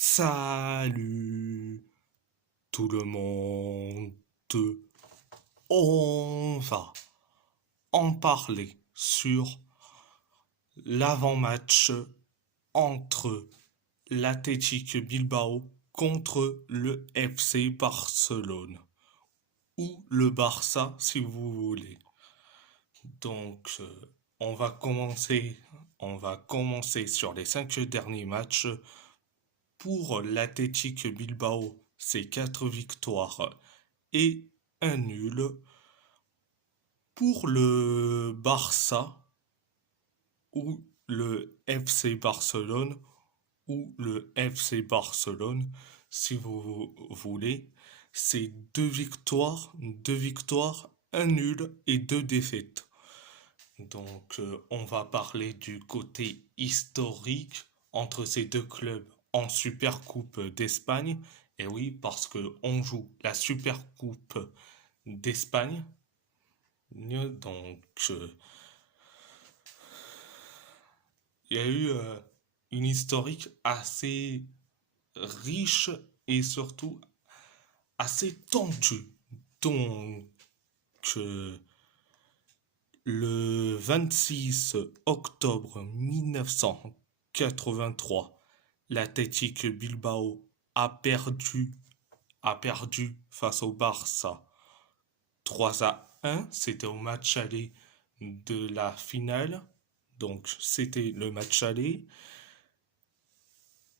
Salut tout le monde. On va en parler sur l'avant-match entre l'Athletic Bilbao contre le FC Barcelone ou le Barça si vous voulez. Donc on va commencer sur les 5 derniers matchs. Pour l'Athletic Bilbao, c'est 4 victoires et un nul. Pour le Barça ou le FC Barcelone si vous voulez, c'est 2 victoires, un nul et 2 défaites. Donc, on va parler du côté historique entre ces deux clubs en Supercoupe d'Espagne. Et oui, parce que on joue la Supercoupe d'Espagne. Donc, il y a eu une historique assez riche et surtout assez tendue. Donc, euh, le 26 octobre 1983, l'Athletic Bilbao a perdu face au Barça 3-1. C'était au match aller de la finale. Donc, c'était le match aller.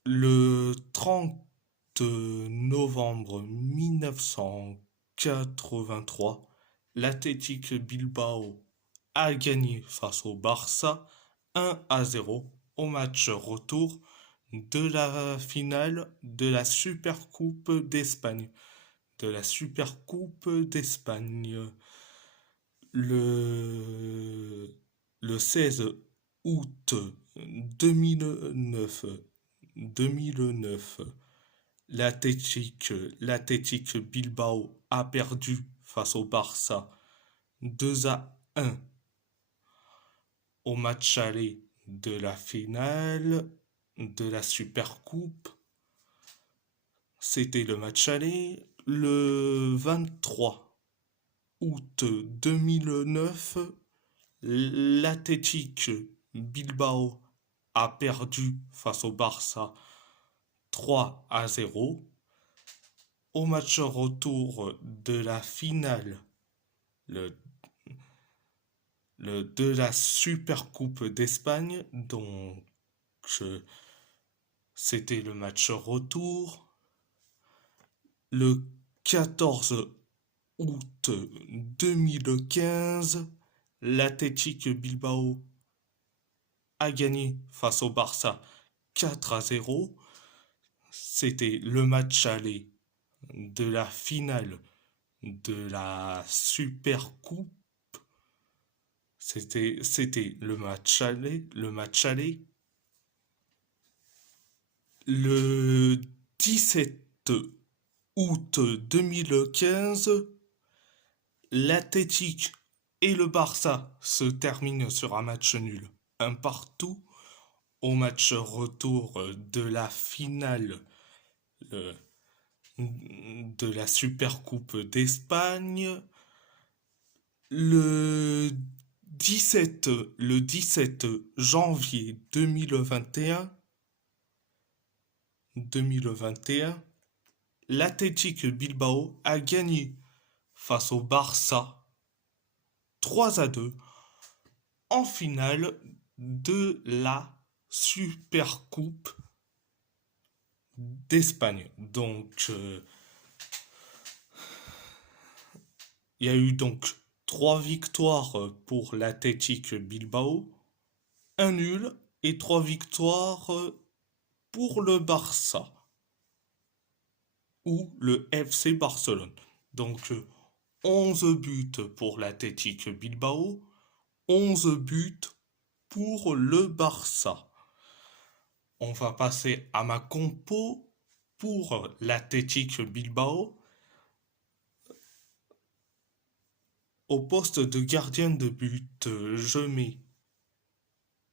Le 30 novembre 1983, l'Athletic Bilbao a gagné face au Barça 1-0 au match retour de la finale de la Supercoupe d'Espagne. Le, le 16 août 2009, 2009, l'Athletic Bilbao a perdu face au Barça 2-1 au match aller de la finale de la Supercoupe. C'était le match aller. Le 23 août 2009, l'Athletic Bilbao a perdu face au Barça 3-0 au match retour de la finale le, de la Supercoupe d'Espagne. Donc, c'était le match retour. Le 14 août 2015, l'Athletic Bilbao a gagné face au Barça 4-0. C'était le match aller de la finale de la Supercoupe. C'était le match aller. Le 17 août 2015, l'Athletic et le Barça se terminent sur un match nul, un partout, au match retour de la finale euh, de la Supercoupe d'Espagne. Le 17 janvier 2021, l'Athletic Bilbao a gagné face au Barça 3-2 en finale de la Supercoupe d'Espagne. Donc, il y a eu donc 3 victoires pour l'Athletic Bilbao, un nul et 3 victoires pour le Barça ou le FC Barcelone. Donc 11 buts pour l'Athletic Bilbao, 11 buts pour le Barça. On va passer à ma compo pour l'Athletic Bilbao. Au poste de gardien de but, je mets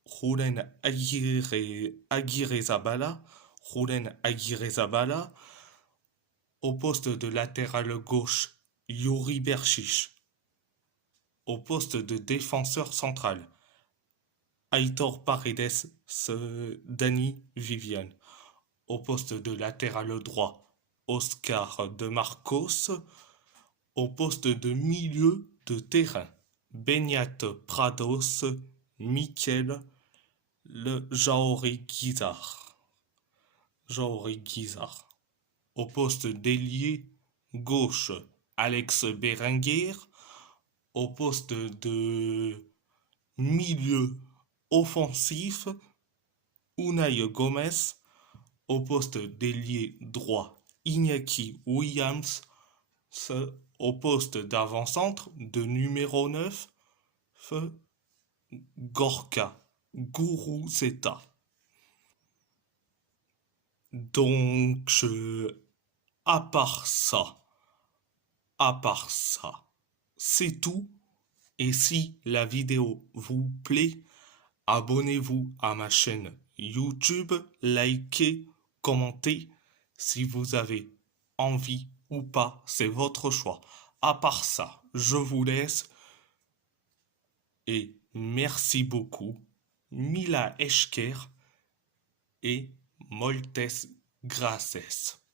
Julen Aguirre Zabala. Julen Aguirre-Zabala. Au poste de latéral gauche, Yuri Berchiche. Au poste de défenseur central, Aitor Paredes, Dani Vivian. Au poste de latéral droit, Oscar de Marcos. Au poste de milieu de terrain, Beñat Prados, Mikel le Jaori Guizar. Au poste d'ailier gauche, Alex Berenguer. Au poste de milieu offensif, Unai Gomez. Au poste d'ailier droit, Iñaki Williams. Au poste d'avant-centre, de numéro 9, Gorka Guruzeta. Donc, à part ça, c'est tout. Et si la vidéo vous plaît, abonnez-vous à ma chaîne YouTube, likez, commentez. Si vous avez envie ou pas, c'est votre choix. À part ça, je vous laisse et merci beaucoup. Mila Esker et Moltes Graces.